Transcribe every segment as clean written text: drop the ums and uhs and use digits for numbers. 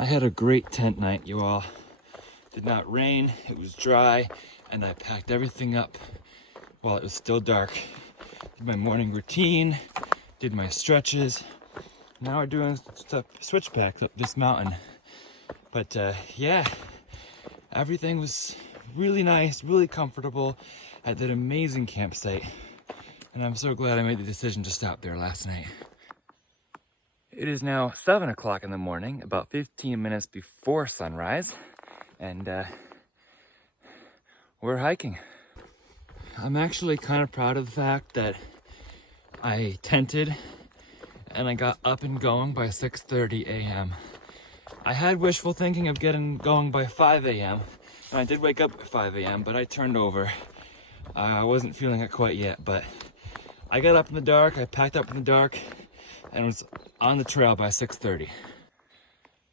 I had a great tent night, you all. Did not rain, it was dry, and I packed everything up while it was still dark. Did my morning routine, did my stretches. Now we're doing stuff, switchbacks up this mountain. But yeah, everything was really nice, really comfortable at that amazing campsite. And I'm so glad I made the decision to stop there last night. It is now 7 o'clock in the morning, about 15 minutes before sunrise, and we're hiking. I'm actually kind of proud of the fact that I tented and I got up and going by 6:30 a.m. I had wishful thinking of getting going by 5 a.m. and I did wake up at 5 a.m. but I turned over. I wasn't feeling it quite yet, but I got up in the dark, I packed up in the dark, and was on the trail by 6:30.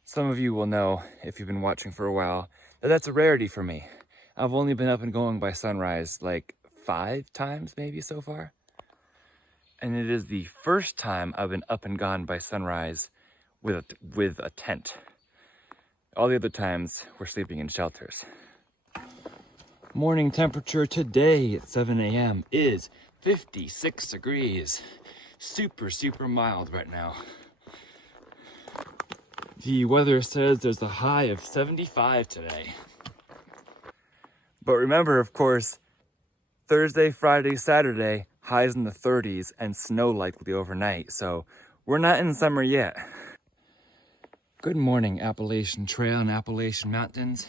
Some of you will know, if you've been watching for a while, that that's a rarity for me. I've only been up and going by sunrise like 5 times maybe so far. And it is the first time I've been up and gone by sunrise with a tent. All the other times we're sleeping in shelters. Morning temperature today at 7 a.m. is 56 degrees. Super mild right now. The weather says there's a high of 75 today. But remember, of course, Thursday, Friday, Saturday, highs in the 30s and snow likely overnight. So we're not in summer yet. Good morning, Appalachian Trail and Appalachian Mountains.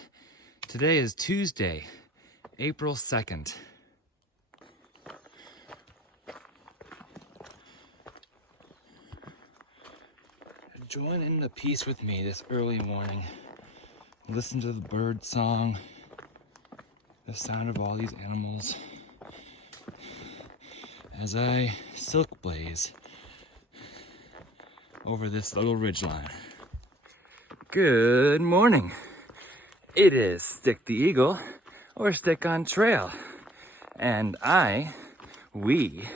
Today is Tuesday, April 2nd. Join in the peace with me this early morning. Listen to the bird song, the sound of all these animals, as I silk blaze over this little ridgeline. Good morning. It is Stick the Eagle or Stick on Trail, and we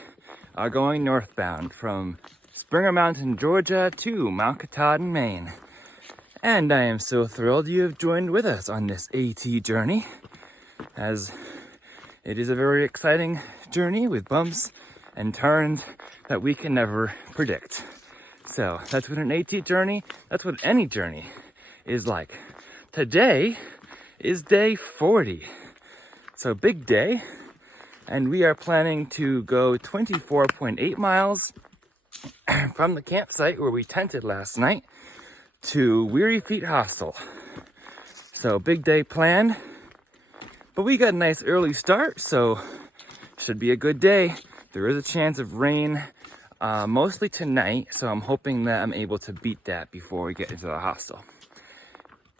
are going northbound from Springer Mountain, Georgia to Mount Katahdin, Maine. And I am so thrilled you have joined with us on this AT journey, as it is a very exciting journey with bumps and turns that we can never predict. So that's what an AT journey, that's what any journey is like. Today is day 40. So big day, and we are planning to go 24.8 miles from the campsite where we tented last night to Weary Feet Hostel. So big day planned, but we got a nice early start, so should be a good day. There is a chance of rain, mostly tonight, so I'm hoping that I'm able to beat that before we get into the hostel.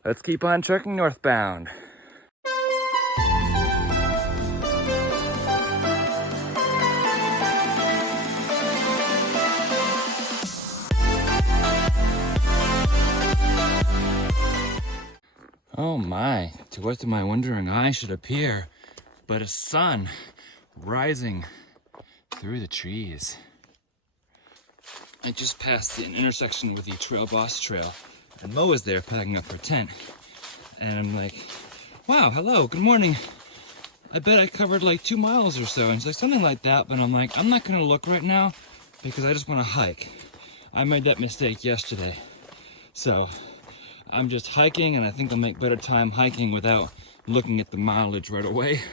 Let's keep on trekking northbound. Oh my, to what my wondering eye should appear but a sun rising through the trees. I just passed an intersection with the Trail Boss Trail, and Mo is there packing up her tent. And I'm like, wow, hello, good morning. I bet I covered like 2 miles or so. And she's like, something like that, but I'm like, I'm not gonna look right now because I just wanna hike. I made that mistake yesterday. So I'm just hiking, and I think I'll make better time hiking without looking at the mileage right away.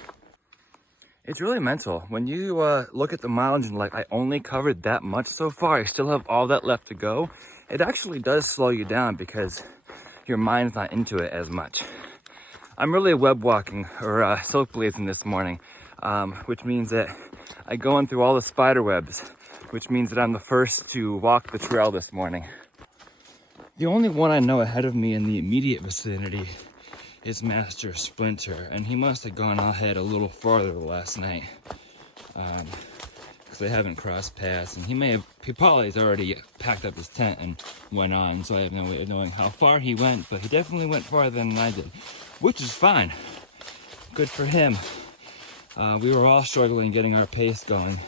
It's really mental. When you look at the mileage and like, I only covered that much so far, I still have all that left to go, it actually does slow you down because your mind's not into it as much. I'm really web walking or silk blazing this morning, which means that I go in through all the spider webs, which means that I'm the first to walk the trail this morning. The only one I know ahead of me in the immediate vicinity is Master Splinter, and he must have gone ahead a little farther last night, because they haven't crossed paths, and he probably has already packed up his tent and went on, so I have no way of knowing how far he went, but he definitely went farther than I did, which is fine. Good for him. We were all struggling getting our pace going,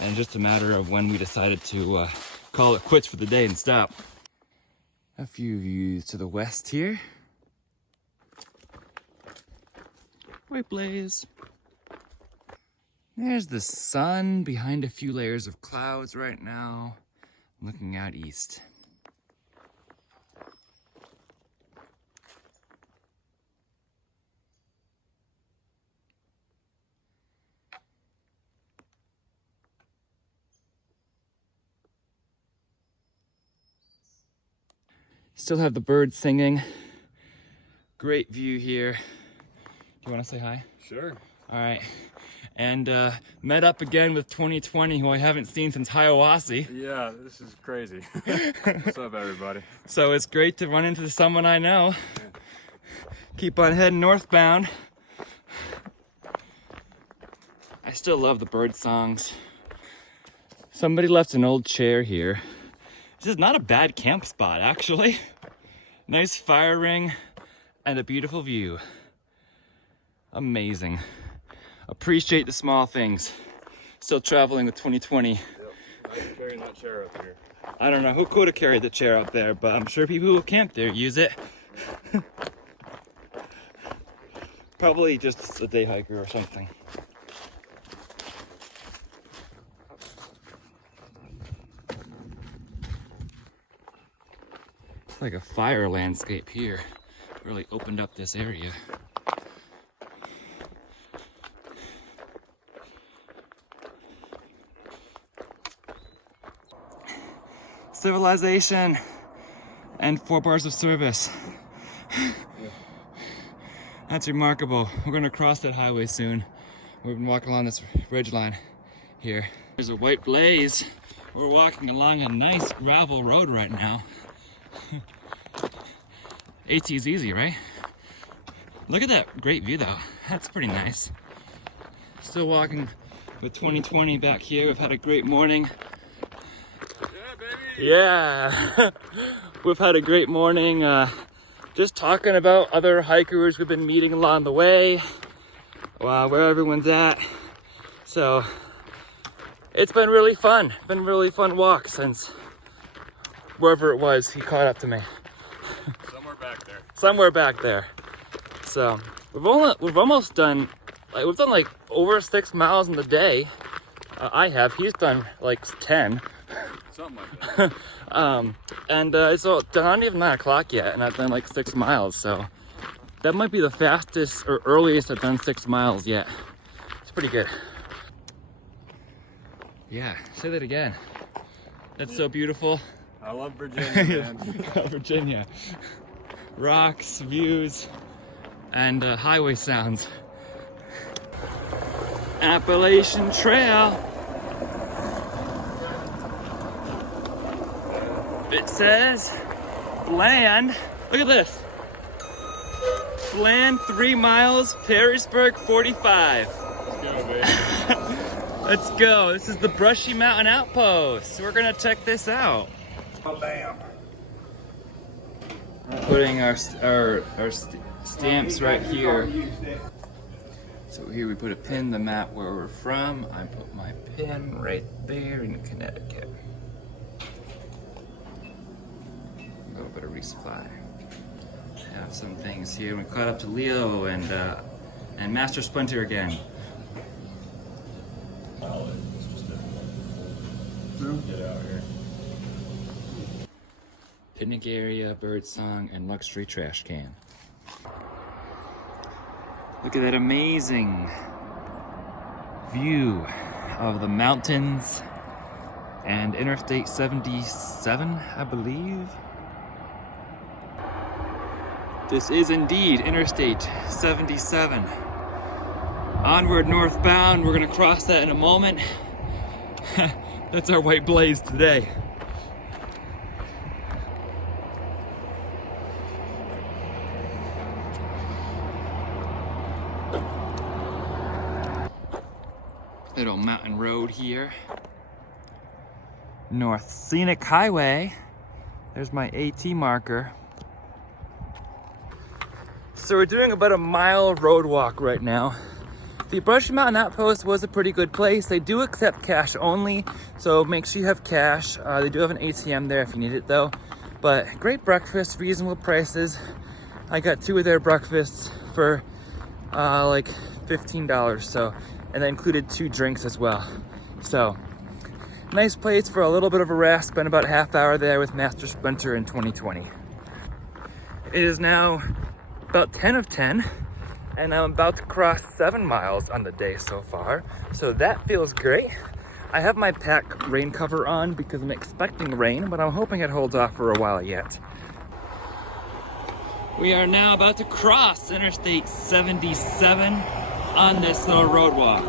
and just a matter of when we decided to call it quits for the day and stop. A few views to the west here. White blaze. There's the sun behind a few layers of clouds right now, looking out east. Still have the birds singing. Great view here. Do you want to say hi? Sure. All right. And met up again with 2020, who I haven't seen since Hiawassee. Yeah, this is crazy. What's up, everybody? So it's great to run into someone I know. Yeah. Keep on heading northbound. I still love the bird songs. Somebody left an old chair here. This is not a bad camp spot, actually. Nice fire ring and a beautiful view. Amazing. Appreciate the small things. Still traveling with 2020. Yep. I'm carrying that chair up here. I don't know who could have carried the chair up there, but I'm sure people who camp there use it. Probably just a day hiker or something. It's like a fire landscape here. Really opened up this area. Civilization and 4 bars of service. That's remarkable. We're gonna cross that highway soon. We've been walking along this ridge line here. There's a white blaze. We're walking along a nice gravel road right now. AT's easy, right? Look at that great view though. That's pretty nice. Still walking with 2020 back here. We've had a great morning. Yeah, we've had a great morning. Just talking about other hikers we've been meeting along the way, where everyone's at. So it's been really fun. Been a really fun walk since wherever it was he caught up to me. Somewhere back there. Somewhere back there. So we've almost done we've done like over 6 miles in the day. He's done like 10. Something like that. So it's not even 9 o'clock yet, and I've done like 6 miles, so that might be the fastest or earliest I've done 6 miles yet. It's pretty good. Yeah, say that again. That's so beautiful. I love Virginia, man. Virginia. Rocks, views, and highway sounds. Appalachian Trail. It says Bland. Look at this. Bland 3 miles, Perrysburg 45. Let's go, baby. Let's go. This is the Brushy Mountain Outpost. We're gonna check this out. Oh, bam. Putting our stamps right here. So here we put a pin, the map where we're from. I put my pin right there in Connecticut. A little bit of resupply. Have some things here. We caught up to Leo and Master Splinter again. Get out here. Picnic area, bird song, and luxury trash can. Look at that amazing view of the mountains and Interstate 77, I believe. This is indeed Interstate 77. Onward northbound, we're gonna cross that in a moment. That's our white blaze today. Little mountain road here. North Scenic Highway. There's my AT marker. So we're doing about a mile road walk right now. The Brushy Mountain Outpost was a pretty good place. They do accept cash only, so make sure you have cash. They do have an ATM there if you need it though. But great breakfast, reasonable prices. I got 2 of their breakfasts for like $15, so, and that included 2 drinks as well. So, nice place for a little bit of a rest. Spent about a half hour there with Master Splinter in 2020. It is now about 10 of 10, and I'm about to cross 7 miles on the day so far. So that feels great. I have my pack rain cover on because I'm expecting rain, but I'm hoping it holds off for a while yet. We are now about to cross Interstate 77 on this little road walk.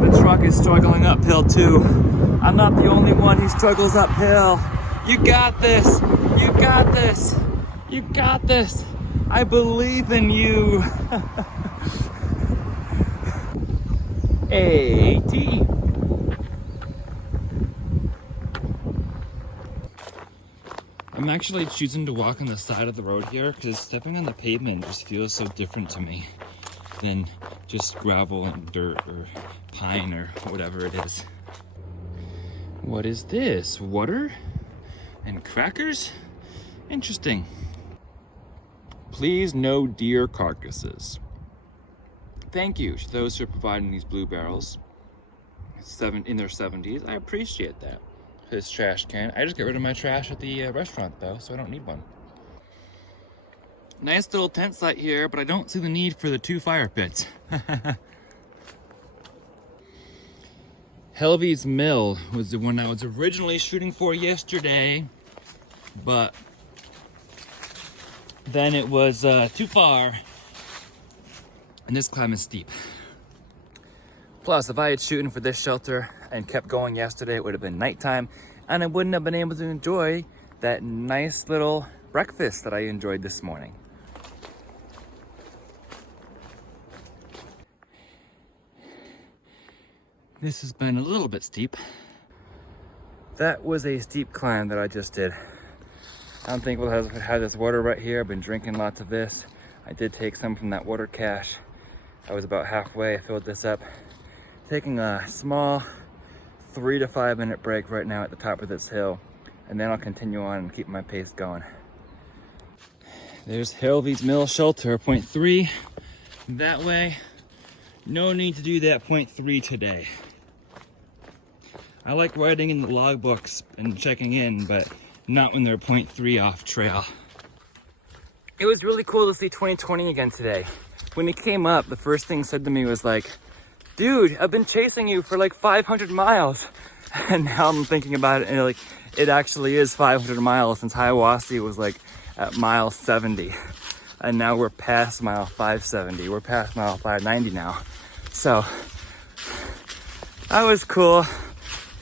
The truck is struggling uphill too. I'm not the only one who struggles uphill. You got this. You got this. You got this. I believe in you. A.T. I'm actually choosing to walk on the side of the road here because stepping on the pavement just feels so different to me than just gravel and dirt or pine or whatever it is. What is this? Water and crackers? Interesting. Please, no deer carcasses. Thank you to those who are providing these blue barrels in their 70s. I appreciate that. This trash can. I just get rid of my trash at the restaurant though, so I don't need one. Nice little tent site here, but I don't see the need for the 2 fire pits. Helvey's Mill was the one I was originally shooting for yesterday, but then it was too far, and this climb is steep. Plus, if I had shooting for this shelter and kept going yesterday, it would have been nighttime, and I wouldn't have been able to enjoy that nice little breakfast that I enjoyed this morning. This has been a little bit steep. That was a steep climb that I just did. I'm thankful to have this water right here. I've been drinking lots of this. I did take some from that water cache. I was about halfway. I filled this up. Taking a small 3 to 5 minute break right now at the top of this hill, and then I'll continue on and keep my pace going. There's Helvey's Mill Shelter, 0.3 that way. No need to do that 0.3 today. I like writing in the logbooks and checking in, but not when they're 0.3 off trail. It was really cool to see 2020 again today. When it came up, the first thing said to me was like, dude, I've been chasing you for like 500 miles. And now I'm thinking about it, and like, it actually is 500 miles since Hiawassee was like at mile 70. And now we're past mile 570. We're past mile 590 now. So, that was cool.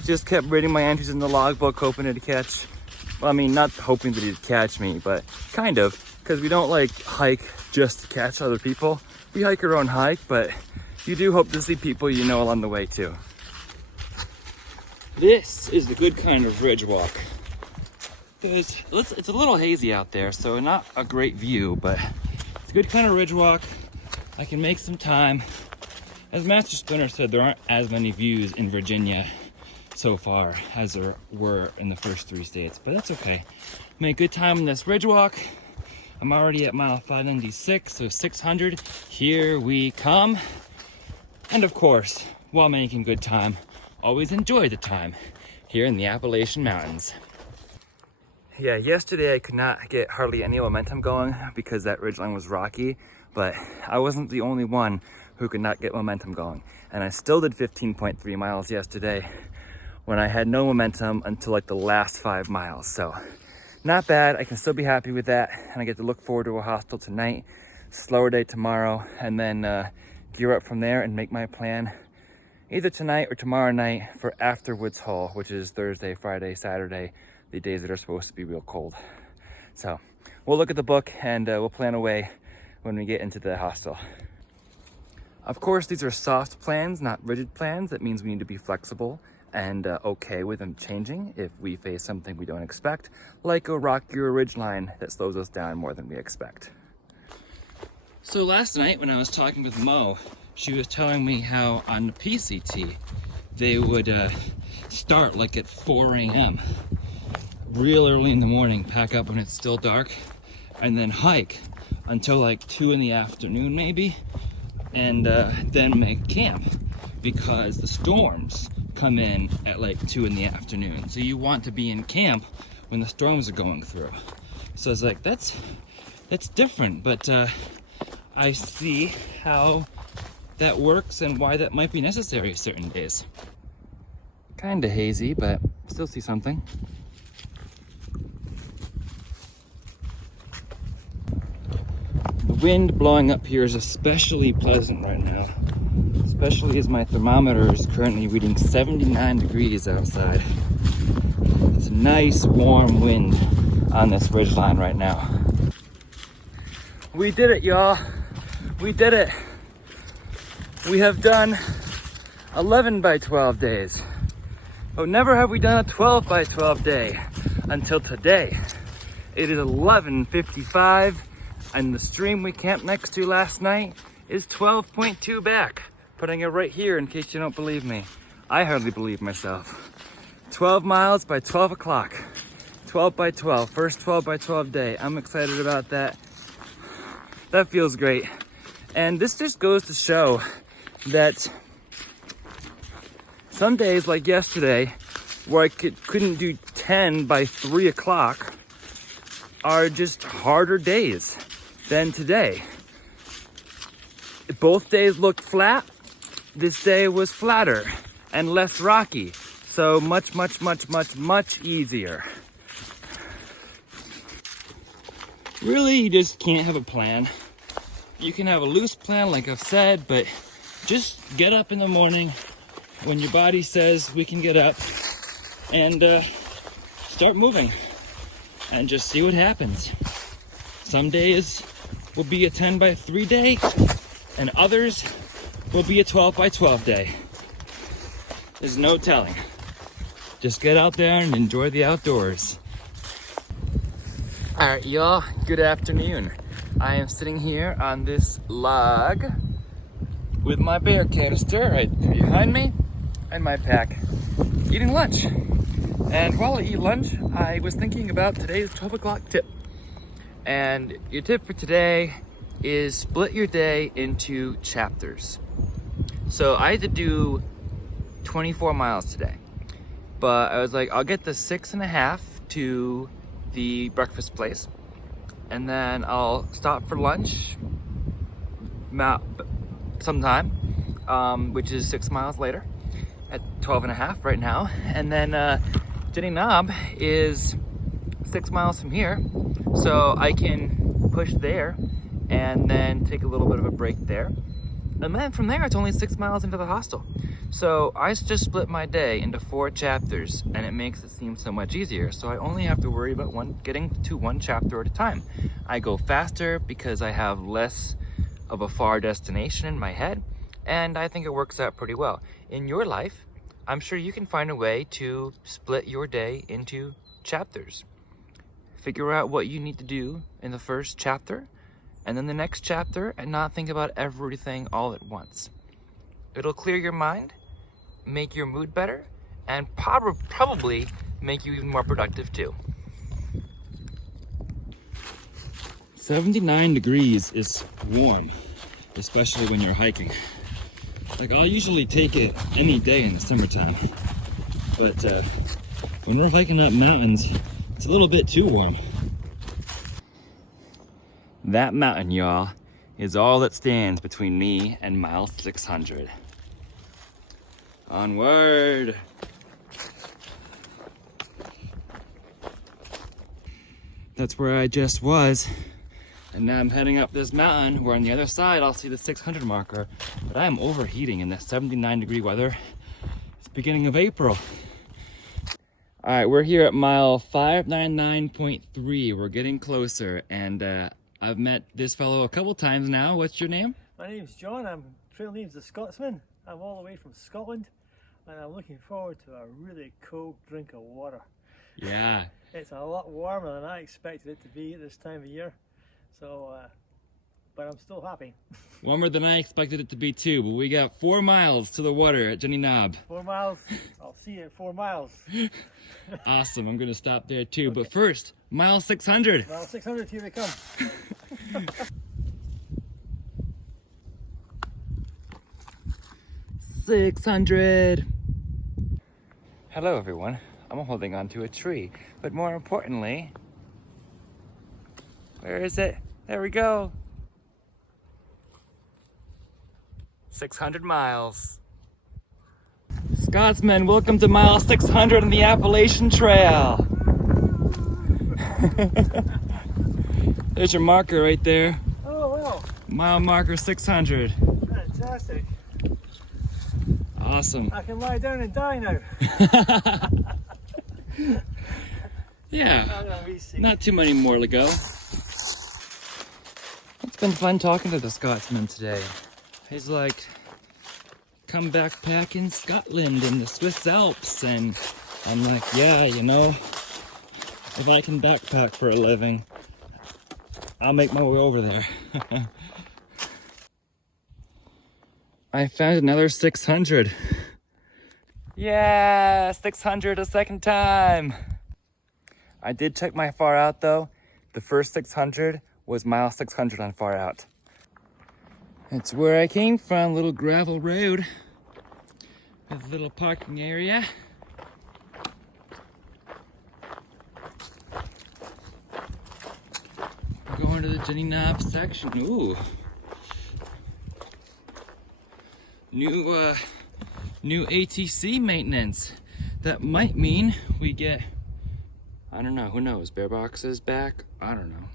Just kept reading my entries in the logbook, hoping it'd catch. Well, I mean, not hoping that he'd catch me, but kind of. Because we don't like hike just to catch other people. We hike our own hike, but you do hope to see people you know along the way too. This is the good kind of ridge walk. It's a little hazy out there, so not a great view, but it's a good kind of ridge walk. I can make some time. As Master Splinter said, there aren't as many views in Virginia so far as there were in the first 3 states, but that's okay. Make good time on this ridge walk. I'm already at mile 596, so 600. Here we come. And of course, while making good time, always enjoy the time here in the Appalachian Mountains. Yeah, yesterday I could not get hardly any momentum going because that ridgeline was rocky, but I wasn't the only one who could not get momentum going. And I still did 15.3 miles yesterday when I had no momentum until like the last 5 miles. So not bad. I can still be happy with that. And I get to look forward to a hostel tonight, slower day tomorrow, and then gear up from there and make my plan either tonight or tomorrow night for after Woods Hole, which is Thursday, Friday, Saturday, the days that are supposed to be real cold. So we'll look at the book and we'll plan away when we get into the hostel. Of course, these are soft plans, not rigid plans. That means we need to be flexible and okay with them changing if we face something we don't expect, like a rockier ridgeline that slows us down more than we expect. So last night when I was talking with Mo, she was telling me how on the PCT they would start like at 4 a.m. real early in the morning, pack up when it's still dark, and then hike until like 2 in the afternoon maybe, and then make camp because the storms come in at like 2 in the afternoon. So you want to be in camp when the storms are going through. So I was like, that's different, but I see how that works and why that might be necessary certain days. Kinda hazy, but still see something. The wind blowing up here is especially pleasant right now, especially as my thermometer is currently reading 79 degrees outside. It's a nice warm wind on this ridgeline right now. We did it, y'all. We did it. We have done 11 by 12 days. Oh, never have we done a 12 by 12 day until today. It is 11:55 and the stream we camped next to last night is 12.2 back. Putting it right here in case you don't believe me. I hardly believe myself. 12 miles by 12 o'clock. 12 by 12, first 12 by 12 day. I'm excited about that. That feels great. And this just goes to show that some days like yesterday, where I couldn't do 10 by 3 o'clock, are just harder days than today. Both days looked flat. This day was flatter and less rocky. So much easier. Really, you just can't have a plan. You can have a loose plan, like I've said, but just get up in the morning when your body says we can get up and start moving and just see what happens. Some days will be a 10 by 3 day and others will be a 12 by 12 day. There's no telling. Just get out there and enjoy the outdoors. All right, y'all, good afternoon. I am sitting here on this log with my bear canister right behind me and my pack, eating lunch. And while I eat lunch, I was thinking about today's 12 o'clock tip. And your tip for today is split your day into chapters. So I had to do 24 miles today, but I was like, I'll get the 6.5 to the breakfast place, and then I'll stop for lunch sometime, which is 6 miles later at 12.5 right now. And then Jenny Knob is 6 miles from here, so I can push there and then take a little bit of a break there. And then from there, it's only 6 miles into the hostel. So I just split my day into 4 chapters, and it makes it seem so much easier. So I only have to worry about getting to 1 chapter at a time. I go faster because I have less of a far destination in my head, and I think it works out pretty well. In your life, I'm sure you can find a way to split your day into chapters. Figure out what you need to do in the first chapter, and then the next chapter, and not think about everything all at once. It'll clear your mind, make your mood better, and probably make you even more productive too. 79 degrees is warm, especially when you're hiking. Like, I'll usually take it any day in the summertime, but when we're hiking up mountains, it's a little bit too warm. That mountain, y'all, is all that stands between me and mile 600. Onward! That's where I just was, and now I'm heading up this mountain where on the other side I'll see the 600 marker, but I am overheating in this 79-degree weather. It's the beginning of April. All right, we're here at mile 599.3. We're getting closer, and I've met this fellow a couple times now. What's your name? My name's John. I'm trail name's the Scotsman. I'm all the way from Scotland, and I'm looking forward to a really cold drink of water. Yeah. It's a lot warmer than I expected it to be at this time of year. So but I'm still happy. Warmer than I expected it to be too, but we got 4 miles to the water at Jenny Knob. 4 miles. I'll see you at 4 miles. Awesome, I'm gonna stop there too. Okay. But first, mile 600. Mile 600, here they come. 600. Hello everyone. I'm holding onto a tree, but more importantly, where is it? There we go. 600 miles. Scotsmen, welcome to mile 600 on the Appalachian Trail. There's your marker right there. Oh, wow. Mile marker 600. Fantastic. Awesome. I can lie down and die now. Yeah, not too many more to go. It's been fun talking to the Scotsman today. He's like, come backpack in Scotland in the Swiss Alps, and I'm like, yeah, you know, if I can backpack for a living, I'll make my way over there. I found another 600. Yeah, 600 a second time. I did check my far out though. The first 600 was mile 600 on far out. It's where I came from, little gravel road with a little parking area. We're going to the Jenny Knob section. Ooh. New ATC maintenance. That might mean we get, I don't know, who knows, bear boxes back? I don't know.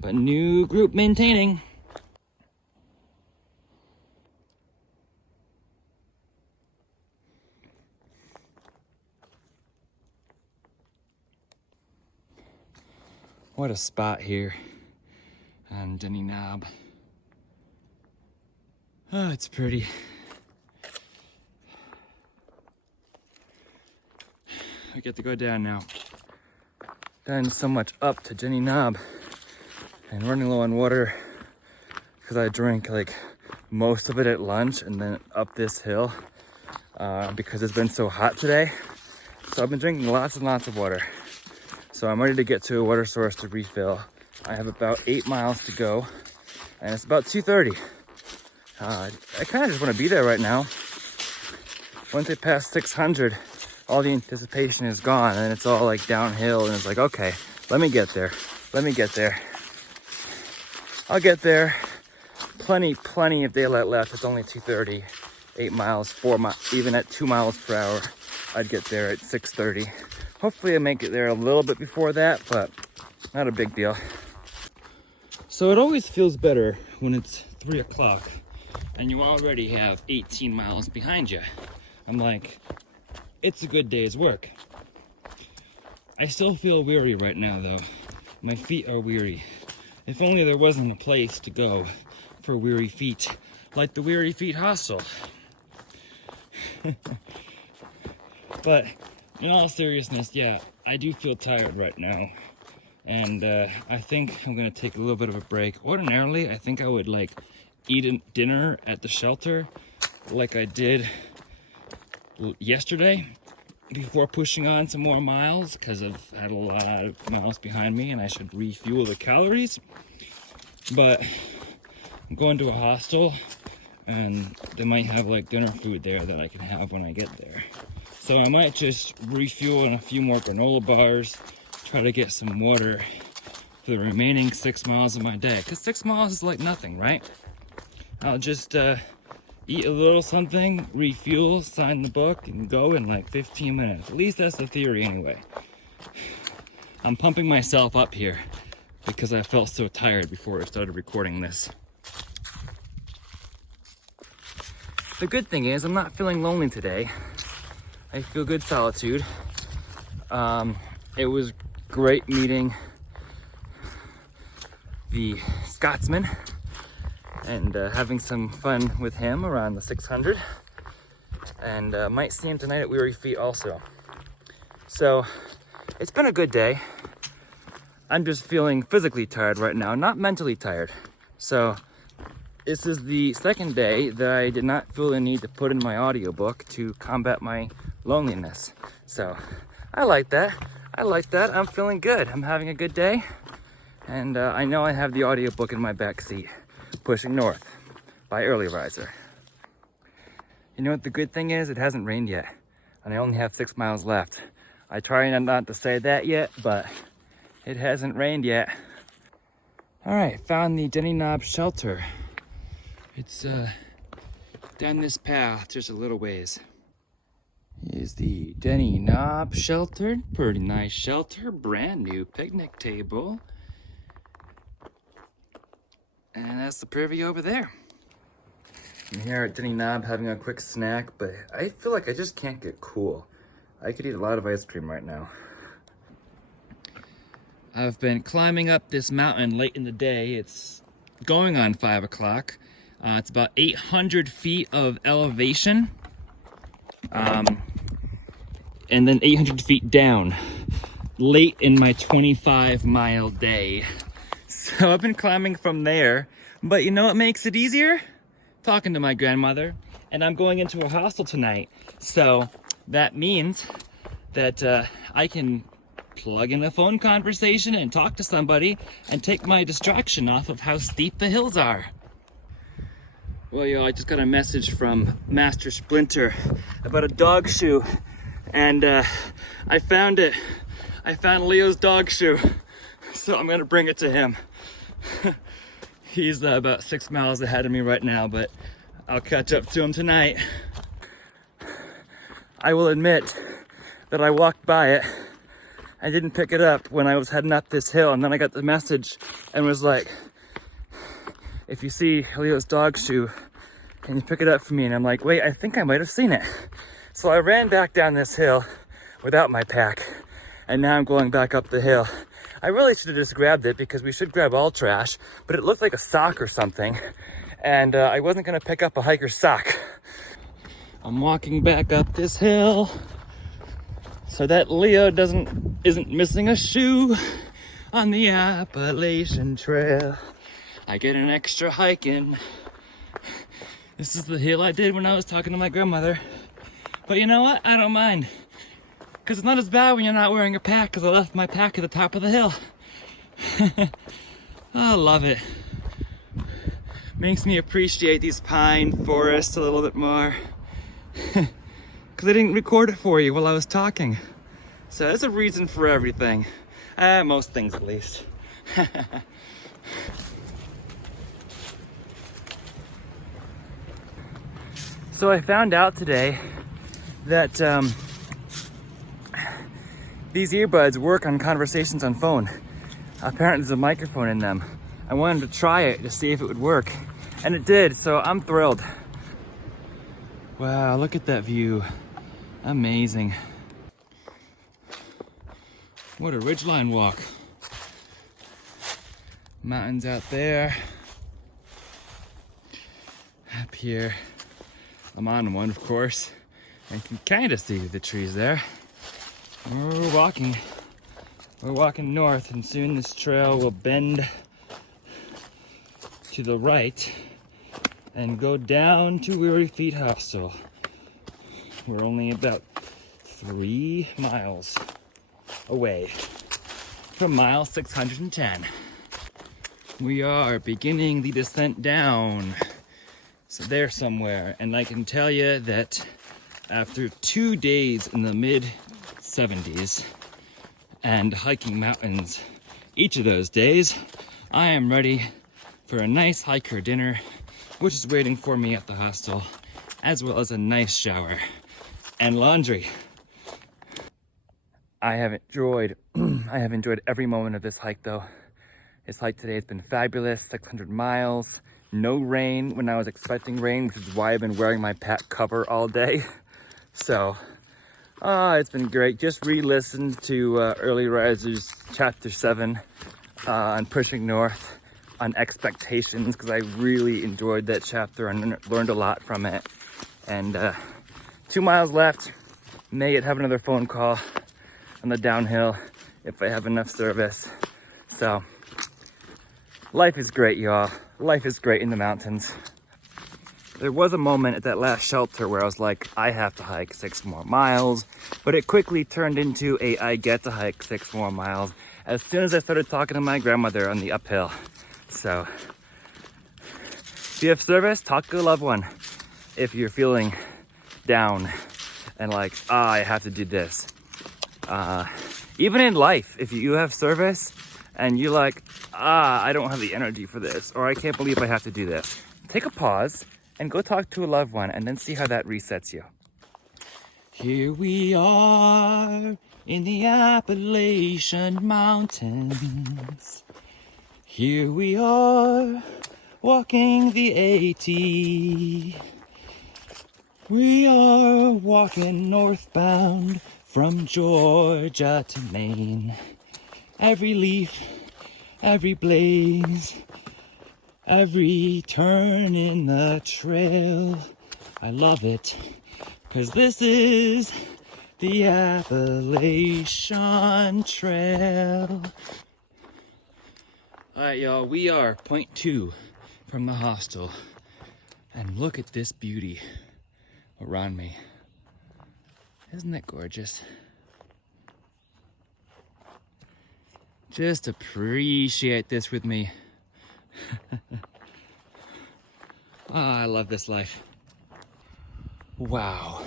But new group maintaining. What a spot here on Jenny Knob. Oh, it's pretty. I get to go down now. Done so much up to Jenny Knob and running low on water because I drank like most of it at lunch and then up this hill because it's been so hot today. So I've been drinking lots and lots of water. So I'm ready to get to a water source to refill. I have about 8 miles to go and it's about 2:30. I kind of just want to be there right now. Once I pass 600, all the anticipation is gone and it's all like downhill and it's like, okay, let me get there. Let me get there. I'll get there. Plenty of daylight left. It's only 2:30, 8 miles, 4 miles, even at 2 miles per hour, I'd get there at 6:30. Hopefully I make it there a little bit before that, but not a big deal. So it always feels better when it's 3 o'clock and you already have 18 miles behind you. I'm like, it's a good day's work. I still feel weary right now though. My feet are weary. If only there wasn't a place to go for weary feet, like the Weary Feet Hostel. But in all seriousness, yeah, I do feel tired right now. And I think I'm gonna take a little bit of a break. Ordinarily, I think I would like eat dinner at the shelter like I did yesterday before pushing on some more miles because I've had a lot of miles behind me and I should refuel the calories. But I'm going to a hostel and they might have like dinner food there that I can have when I get there. So I might just refuel on a few more granola bars, try to get some water for the remaining 6 miles of my day. Because 6 miles is like nothing, right? I'll just eat a little something, refuel, sign the book, and go in like 15 minutes. At least that's the theory anyway. I'm pumping myself up here because I felt so tired before I started recording this. The good thing is I'm not feeling lonely today. I feel good solitude. It was great meeting the Scotsman and having some fun with him around the 600. And might see him tonight at Weary Feet also. So it's been a good day. I'm just feeling physically tired right now, not mentally tired. So this is the second day that I did not feel the need to put in my audiobook to combat my loneliness. So I like that. I'm feeling good. I'm having a good day. And I know I have the audiobook in my back seat, Pushing North by Early Riser. You know what the good thing is? It hasn't rained yet, and I only have 6 miles left. I try not to say that yet, but it hasn't rained yet. All right, found the Denny Knob shelter. It's down this path, just a little ways. Here's the Denny Knob shelter. Pretty nice shelter, brand new picnic table. And that's the privy over there. I'm here at Denny Knob having a quick snack, but I feel like I just can't get cool. I could eat a lot of ice cream right now. I've been climbing up this mountain late in the day. It's going on 5 o'clock. It's about 800 feet of elevation. And then 800 feet down, late in my 25-mile day. So I've been climbing from there, but you know what makes it easier? Talking to my grandmother, and I'm going into a hostel tonight. So that means that I can plug in a phone conversation and talk to somebody and take my distraction off of how steep the hills are. Well, yo, I just got a message from Master Splinter about a dog shoe, and I found it. I found Leo's dog shoe, so I'm gonna bring it to him. He's about 6 miles ahead of me right now, but I'll catch up to him tonight. I will admit that I walked by it. I didn't pick it up when I was heading up this hill, and then I got the message and was like, if you see Leo's dog shoe, can you pick it up for me? And I'm like, wait, I think I might have seen it. So I ran back down this hill without my pack, and now I'm going back up the hill. I really should have just grabbed it because we should grab all trash, but it looked like a sock or something, and I wasn't gonna pick up a hiker's sock. I'm walking back up this hill so that Leo isn't missing a shoe on the Appalachian Trail. I get an extra hike in. This is the hill I did when I was talking to my grandmother. But you know what? I don't mind. Because it's not as bad when you're not wearing a pack, because I left my pack at the top of the hill. I love it. Makes me appreciate these pine forests a little bit more. Because I didn't record it for you while I was talking. So there's a reason for everything. Most things at least. So I found out today that these earbuds work on conversations on phone. Apparently there's a microphone in them. I wanted to try it to see if it would work, and it did, so I'm thrilled. Wow, look at that view. Amazing. What a ridgeline walk. Mountains out there. Up here. I'm on one, of course. I can kind of see the trees there. We're walking north, and soon this trail will bend to the right and go down to Weary Feet Hostel. We're only about 3 miles away from mile 610. We are beginning the descent down. So there somewhere, and I can tell you that after 2 days in the mid-70s and hiking mountains each of those days, I am ready for a nice hiker dinner, which is waiting for me at the hostel, as well as a nice shower and laundry. I have enjoyed every moment of this hike though. This hike today has been fabulous, 600 miles. No rain when I was expecting rain, which is why I've been wearing my pack cover all day. So, it's been great. Just re-listened to Early Riser's Chapter 7 on Pushing North, on expectations, because I really enjoyed that chapter and learned a lot from it. And 2 miles left. May yet have another phone call on the downhill if I have enough service. So, life is great, y'all. Life is great in the mountains. There was a moment at that last shelter where I was like, I have to hike 6 more miles, but it quickly turned into a I get to hike 6 more miles as soon as I started talking to my grandmother on the uphill. So, if you have service, talk to a loved one. If you're feeling down and like, I have to do this. Even in life, if you have service and you're like, I don't have the energy for this, or I can't believe I have to do this, take a pause and go talk to a loved one and then see how that resets you. Here we are in the Appalachian Mountains. Here we are walking the AT. We are walking northbound from Georgia to Maine. Every leaf, every blaze, every turn in the trail. I love it, 'cause this is the Appalachian Trail. Alright, y'all, we are 0.2 from the hostel. And look at this beauty around me. Isn't that gorgeous? Just appreciate this with me. I love this life. Wow.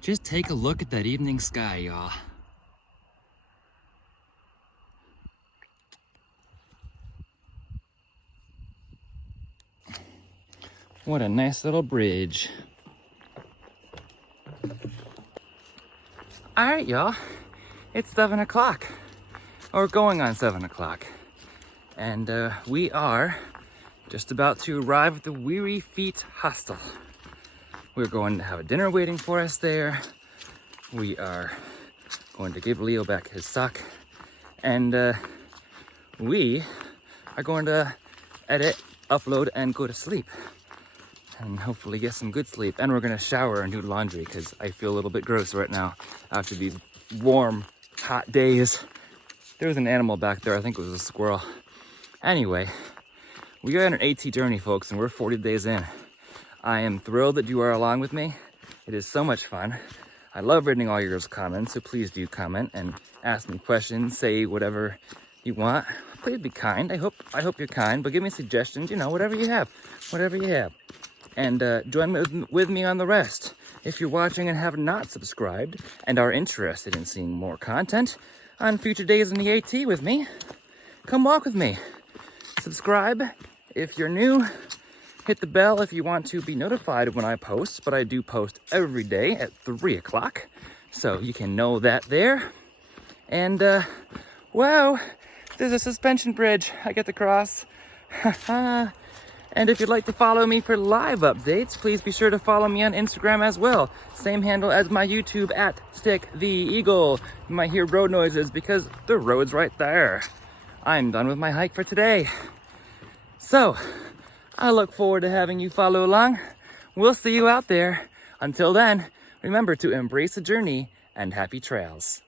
Just take a look at that evening sky, y'all. What a nice little bridge. All right, y'all. It's 7 o'clock, or going on 7 o'clock. And we are just about to arrive at the Weary Feet Hostel. We're going to have a dinner waiting for us there. We are going to give Leo back his sock. And we are going to edit, upload, and go to sleep. And hopefully get some good sleep. And we're gonna shower and do laundry because I feel a little bit gross right now after these warm, hot days. There was an animal back there, I think it was a squirrel. Anyway, we are on an AT journey, folks, and we're 40 days in. I am thrilled that you are along with me. It is so much fun. I love reading all your comments, so please do comment and ask me questions, say whatever you want. Please be kind. I hope you're kind, but give me suggestions, you know, whatever you have. And join with me on the rest. If you're watching and have not subscribed and are interested in seeing more content on future days in the AT with me, come walk with me. Subscribe if you're new. Hit the bell if you want to be notified when I post, but I do post every day at 3 o'clock, so you can know that there. And, wow, there's a suspension bridge I get to cross. And if you'd like to follow me for live updates, please be sure to follow me on Instagram as well. Same handle as my YouTube at StickTheEagle. You might hear road noises because the road's right there. I'm done with my hike for today. So, I look forward to having you follow along. We'll see you out there. Until then, remember to embrace the journey and happy trails.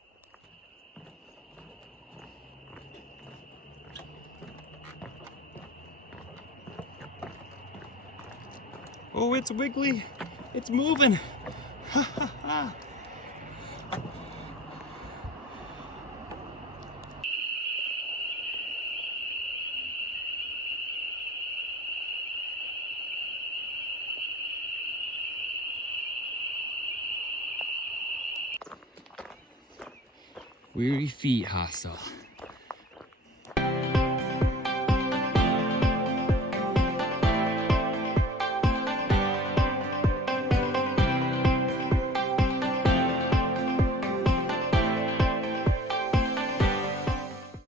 Oh, it's wiggly. It's moving. Ha ha ha. Weary Feet Hostel.